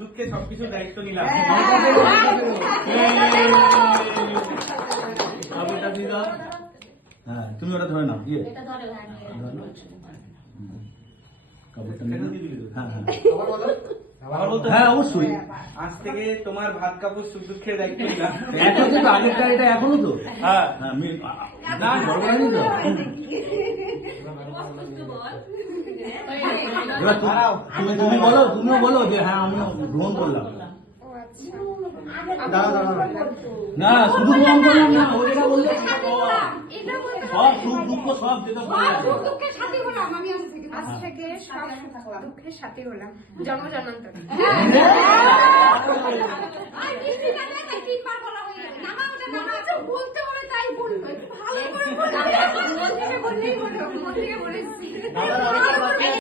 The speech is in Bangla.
দুঃখে সবকিছু দায়িত্ব নিলাম। হ্যাঁ তুমি ওটা ধরে নাও। ইয়ে হ্যাঁ অবশ্যই। আজ থেকে তোমার ভাত কাপড় সুখ দুঃখের দায়িত্ব নিলাম। এখন কিন্তু আগেরটা এটা এখনো তো। হ্যাঁ না বড় করেনি তো। এবার তুমি বলো, তুমিও বলো যে হ্যাঁ আমি গ্রহণ করলাম। না শুধু গ্রহণ করলাম না, ওটা বললে সব সুখ দুঃখ সব যেটা দুঃখের সাথী হলাম আমি আজ থেকে সব দুঃখের সাথী হলাম জন্ম জন্মান্তর। বলতে হবে তাই বলবো, ভালো করে বললেই বলবো, মন থেকে বলেছি।